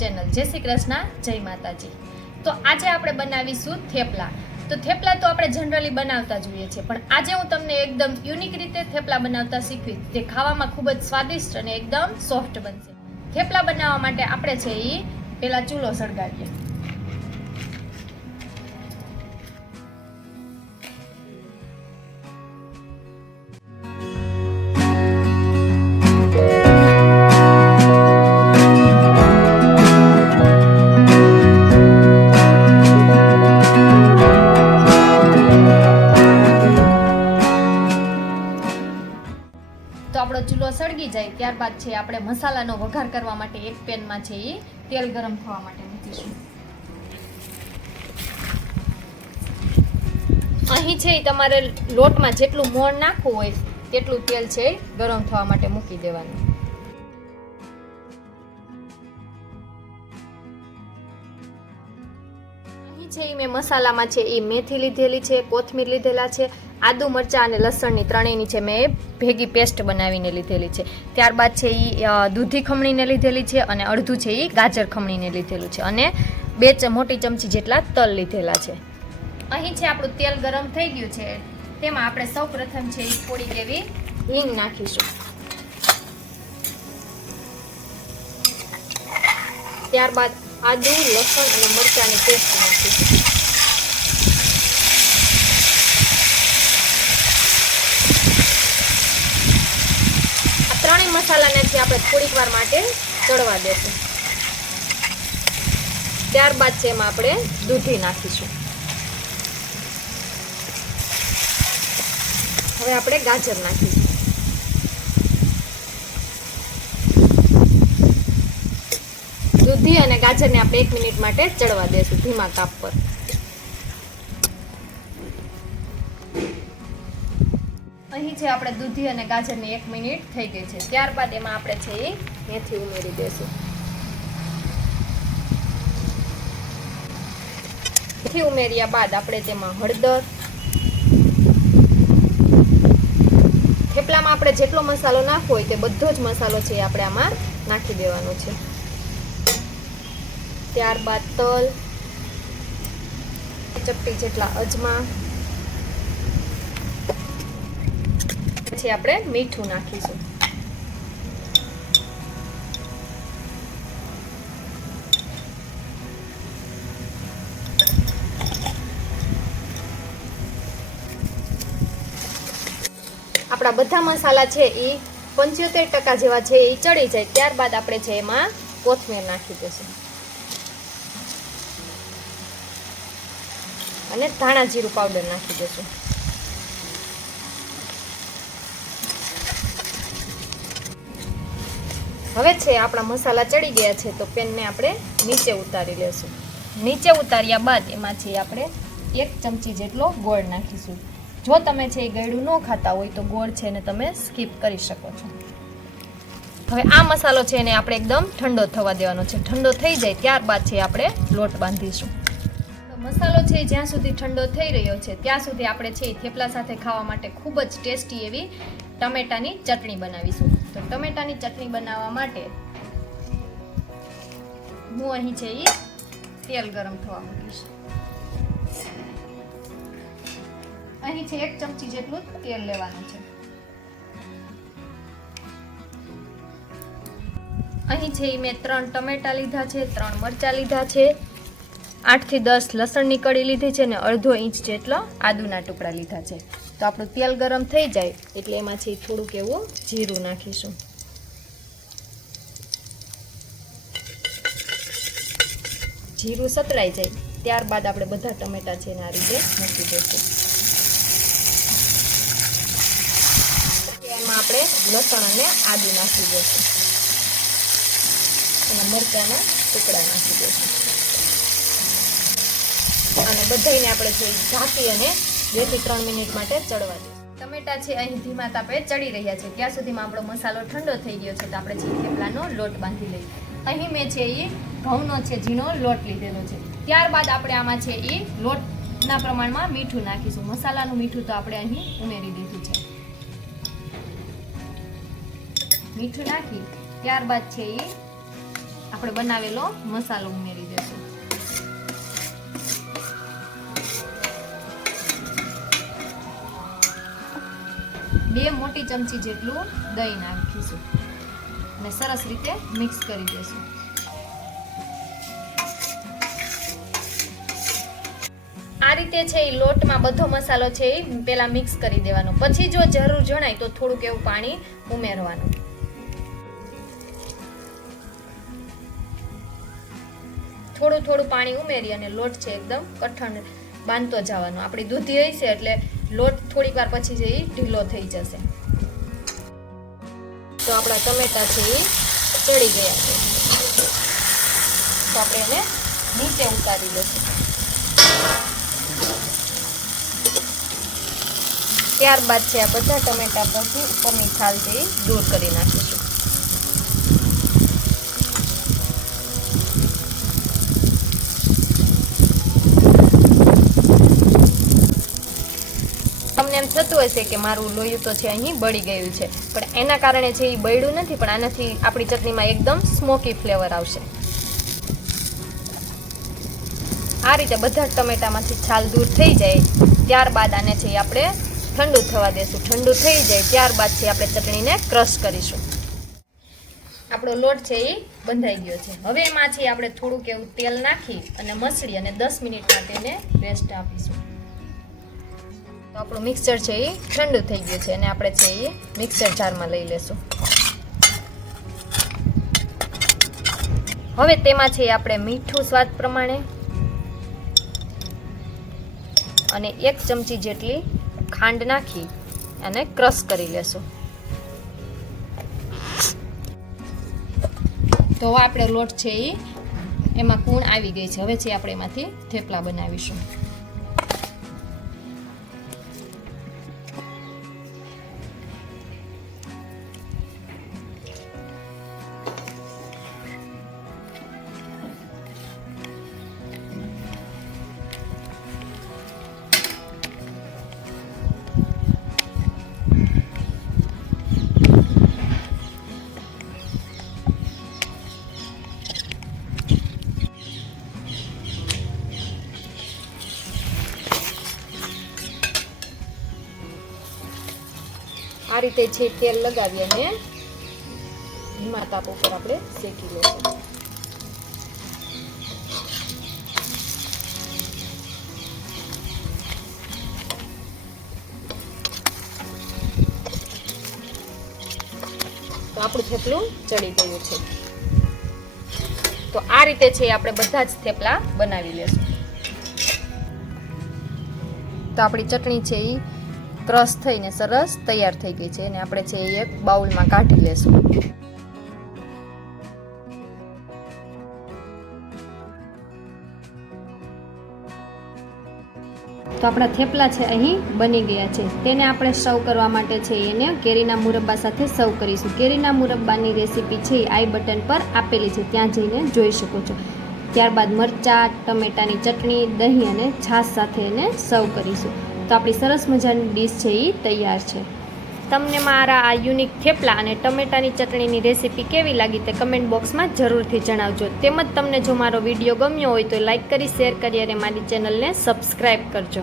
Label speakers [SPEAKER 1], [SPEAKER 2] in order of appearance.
[SPEAKER 1] Channel. જય શ્રી કૃષ્ણ, જય માતાજી. તો આજે આપણે બનાવીશું થેપલા. તો થેપલા તો આપણે જનરલી બનાવતા જોઈએ છીએ, પણ આજે હું તમને એકદમ યુનિક રીતે થેપલા બનાવતા શીખવીશ, જે ખાવામાં ખૂબ જ સ્વાદિષ્ટ અને એકદમ સોફ્ટ બનશે. થેપલા બનાવવા માટે આપણે છે એ પેલા ચૂલો સળગાવીએ. આપણો ચૂલો સળગી જાય ત્યારબાદ છે આપણે મસાલાનો વઘાર કરવા માટે એક પેનમાં છે એ તેલ ગરમ થવા માટે મૂકીશું. અહીં છે તમારે લોટમાં જેટલું મોણ નાખવું હોય તેટલું તેલ છે ગરમ થવા માટે મૂકી દેવાનું. અહીં છે એ મેં મસાલામાં છે એ મેથી લીધેલી છે, કોથમીર લીધેલા છે આદુ મરચાં અને લસણની ત્રણેયની છે મેં ભેગી પેસ્ટ બનાવીને લીધેલી છે. ત્યારબાદ છે એ દૂધી ખમણીને લીધેલી છે અને અડધું છે એ ગાજર ખમણીને લીધેલું છે અને બે મોટી ચમચી જેટલા તલ લીધેલા છે. અહીં છે આપણું તેલ ગરમ થઈ ગયું છે. તેમાં આપણે સૌ પ્રથમ છે એ થોડીક એવી હિંગ નાખીશું. ત્યારબાદ આદુ, લસણ અને મરચાંની પેસ્ટ નાખીશું આ ત્રણેય મસાલાને છે આપણે થોડીક વાર માટે ચડવા દેશું. ત્યારબાદ છે એમાં આપણે દૂધી નાખીશું. હવે આપણે ગાજર નાખીશું. દૂધી અને ગાજરને આપણે એક મિનિટ માટે ચડવા દેશું ધીમા તાપ પર. અહીં છે આપણે દૂધી અને ગાજરની એક મિનિટ થઈ ગઈ છે. ત્યારબાદ એમાં આપણે છે એ મેથી ઉમેરી દેશું મેથી ઉમેર્યા બાદ આપણે તેમાં હળદર, થેપલામાં આપણે જેટલો મસાલો નાખવો હોય તે બધો જ મસાલો છે એ આપણે આમાં નાખી દેવાનો છે. ત્યારબાદ તલ, ચપટી જેટલા અજમા પછી આપણે મીઠું નાખીશું. આપણા બધા મસાલા છે એ પંચોતેર ટકા જેવા છે એ ચડી જાય. ત્યારબાદ આપણે છે એમાં કોથમીર નાખી દઈશું. અને ધાણા જીરું પાવડર નાખી દઈશું. હવે છે, આપણા મસાલા ચડી ગયા છે, તો પેનને આપણે નીચે ઉતારી લેશું. નીચે ઉતાર્યા બાદ એમાં છે, આપણે એક ચમચી જેટલો ગોળ નાખીશું. જો તમે છે, એ ગળ્યું ન ખાતા હોય, તો ગોળ છે ને તમે સ્કીપ કરી શકો છો. હવે આ મસાલો છે, એને આપણે એકદમ ઠંડો થવા દેવાનો છે. ઠંડો થઈ જાય, ત્યારબાદ છે, આપણે લોટ બાંધીશું. મસાલો છે, જ્યાં સુધી ઠંડો થઈ રહ્યો છે, ત્યાં સુધી આપણે છે થેપલા સાથે ખાવા માટે ખૂબ જ ટેસ્ટી એવી ટમેટાની ચટણી બનાવીશું. તો ટમેટાની ચટણી બનાવવા માટે હું અહીં છે એ તેલ ગરમ થવા મૂકીશ અહીં છે એક ચમચી જેટલું તેલ લેવાનું છે. અહીં છે ઈ મેં ત્રણ ટમેટા લીધા છે, ત્રણ મરચાં લીધા છે, આઠથી દસ લસણની કળી લીધી છે અને અડધો ઇંચ જેટલો આદુના ટુકડા લીધા છે. તો આપણું તેલ ગરમ થઈ જાય એટલે એમાંથી થોડુંક એવું જીરું નાખીશું. જીરું સતળાઈ જાય. ત્યારબાદ આપણે બધા ટમેટા છે એના રીતે મૂકી દઈશું. એમાં આપણે લસણ અને આદુ નાખી દઈશું. અને મરચાંના ટુકડા નાખી દઈશું. અને બધાને આપણે છે ઢાંકી અને બેથી ત્રણ મિનિટ માટે ચડવા દઈશું ટમેટા છે, અહીં ધીમા તાપે ચડી રહ્યા છે. ત્યાં સુધીમાં આપણો મસાલો ઠંડો થઈ ગયો છે તો આપણે છે થેપલાનો લોટ બાંધી લઈએ. અહીં મેં છે એ ઘઉંનો છે, ઝીણો લોટ લીધેલો છે. ત્યારબાદ આપણે આમાં છે એ લોટના પ્રમાણમાં મીઠું નાખીશું. મસાલાનું મીઠું તો આપણે અહીં ઉમેરી દીધું છે. મીઠું નાખી ત્યારબાદ છે એ આપણે બનાવેલો મસાલો ઉમેરી બે મોટી ચમચી જેટલું દહીં નાખીશું. અને સરસ રીતે મિક્સ કરી દઈશું. આ રીતે છે એ લોટમાં બધો મસાલો છે એ પેલા મિક્સ કરી દેવાનો. પછી જો જરૂર જણાય તો થોડુંક એવું પાણી ઉમેરવાનું. થોડું થોડું પાણી ઉમેરી અને લોટ છે એકદમ કઠણ બાંધતો જવાનો. આપણી દૂધી હશે એટલે લોટ થોડીક વાર પછી જે ઢીલો થઈ જશે. તો આપણા ટમેટા છે ચડી ગયા છે. તો આપણે એને નીચે ઉતારી દઈશું. ત્યારબાદ છે આ બધા ટમેટા પછી ઉપરની છે દૂર કરી નાખીશું. એમ થતું હશે કે મારું લોહી તો છે અહીં બળી ગયું છે. પણ એના કારણે છે એ બળ્યું નથી, પણ આનાથી આપણી ચટણીમાં એકદમ સ્મોકી ફ્લેવર આવશે. આ રીતે બધા ટમેટામાંથી છાલ દૂર થઈ જાય, ત્યારબાદ આને છે આપણે ઠંડુ થવા દેશું. ઠંડુ થઈ જાય ત્યારબાદ છે આપણે ચટણીને ક્રશ કરીશું. આપણો લોટ છે એ બંધાઈ ગયો છે. હવે એમાંથી આપણે થોડુંક એવું તેલ નાખી અને મસળી અને દસ મિનિટ માટે એને રેસ્ટ આપીશું. તો આપણું મિક્સર છે એ ઠંડુ થઈ ગયું છે અને આપણે છે એ મિક્સર જારમાં લઈ લેશું. હવે તેમાં છે આપણે મીઠું સ્વાદ પ્રમાણે અને એક ચમચી જેટલી ખાંડ નાખી અને ક્રશ કરી લેશું. તો આપણે લોટ છે એ, એમાં કૂણ આવી ગઈ છે. હવે છે આપણે એમાંથી થેપલા બનાવીશું. આ રીતે છે તેલ લગાવી અને ધીમા તાપ ઉપર આપણે શેકી લઈશું. તો આપણું થેપલું ચડી ગયું છે. તો આ રીતે છે આપણે બધા જ થેપલા બનાવી લેશું. તો આપણી ચટણી છે એ ક્રશ થઈને સરસ તૈયાર થઈ ગઈ છે અને આપણે છે એ એક બાઉલમાં કાઢી લેશું. તો આપણા થેપલા છે અહીં બની ગયા છે. તેને આપણે સર્વ કરવા માટે છે એને કેરીના મુરબ્બા સાથે સર્વ કરીશું. કેરીના મુરબ્બાની રેસીપી છે આઈ બટન પર આપેલી છે. ત્યાં જઈને જોઈ શકો છો. ત્યારબાદ મરચાં, ટમેટાની ચટણી, દહીં અને છાશ સાથે એને સર્વ કરીશું. તો આપણી સરસ મજાની ડીશ છે એ તૈયાર છે. તમને મારા આ યુનિક થેપલા અને ટમેટાની ચટણીની રેસીપી કેવી લાગી તે કમેન્ટ બોક્સમાં જરૂરથી જણાવજો. તેમજ તમને જો મારો વીડિયો ગમ્યો હોય તો લાઇક કરી, શેર કરી અને મારી ચેનલને સબસ્ક્રાઈબ કરજો.